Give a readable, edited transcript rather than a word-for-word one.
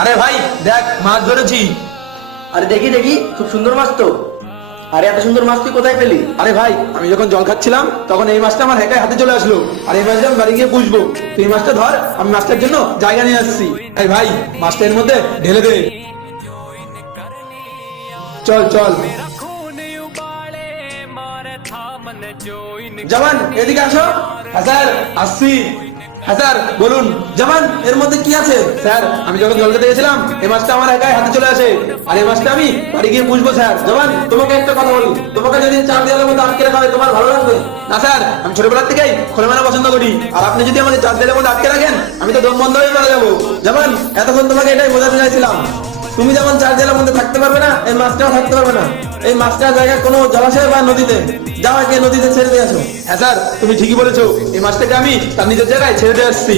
আরে ভাই দেখ মাছ ধরেছি। আরে দেখি দেখি, খুব সুন্দর মাছ তো। আরে এত সুন্দর মাছ তুই কোথায় পেলি? আরে ভাই আমি যখন জল খাচ্ছিলাম তখন এই মাছটা আমার হেঁটে হাতে চলে আসলো, আর এই মাছটা আমি বাড়ি গিয়ে পুষবো। তুই এই মাছটা ধর, আমি মাছটার জন্য জায়গা নিয়ে আসছি। এই ভাই মাছটা এর মধ্যে ঢেলে দে। চল চল জওয়ান এদিকে আসো। হ্যাঁ স্যার আসছি। হ্যাঁ স্যার বলুন। জওয়ান এর মধ্যে কি আছে? স্যার আমি যখন জল খেতে গেছিলাম এই মাছটা আমার একাই হাতে চলে আসে, আর এই মাছটা আমি বাড়ি গিয়ে পুষবো। স্যার জওয়ান তোমাকে একটা কথা বলি, তোমাকে যদি চার দেওয়ালের মধ্যে আটকে রাখা হয় তোমার ভালো লাগবে না? স্যার আমি ছোটবেলার থেকেই খোলামেলা পছন্দ করি, আর আপনি যদি আমাকে চার দেওয়ালের মধ্যে আটকে রাখেন আমি তো দম বন্ধ হয়ে মারা যাবো। জওয়ান এতক্ষণ তোমাকে এটাই বোঝাতে চাইছিলাম, তুমি যেমন চার দেওয়ালের মধ্যে থাকতে পারবে না, এই মাছটাও থাকতে পারবে না। এই মাছটার জায়গায় কোনো জলাশয় বা নদীতে যাও, একে নদীতে ছেড়ে দিয়ে আসো। হ্যাঁ স্যার তুমি ঠিকই বলেছো, এই মাছটাকে আমি তার নিজের জায়গায় ছেড়ে দিয়ে আসছি।